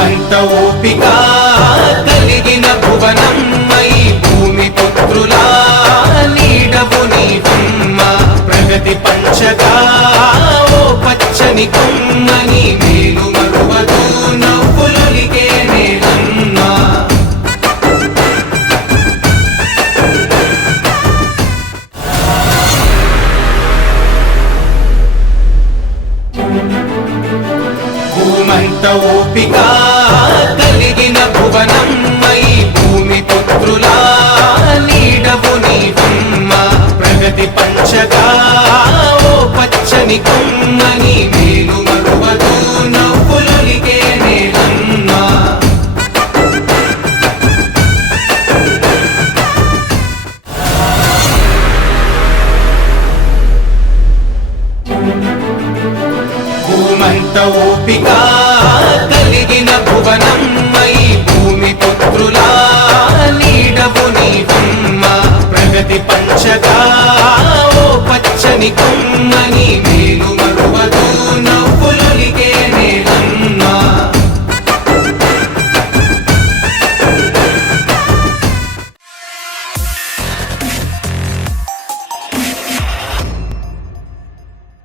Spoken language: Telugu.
భూమంత ఓపిక కలిగిన భువనమ్మై భూమి పుత్రులా నీడవు నీవమ్మ ప్రగతి పంచగా ఓ పచ్చని కొమ్మని మేలు మరువదు నవ్వులొలికే నేలమ్మ భూమంత ఓపిక కలిగిన భువనమ్మై భూమి పుత్రులా నీడవు నీవమ్మ ప్రగతి పంచగా ఓ పచ్చని కొమ్మని మేలు మరువదు నవ్వులొలికే నేలమ్మ భూమంత ఓపిక కలిగిన భువనమ్మై భూమి పుత్రులా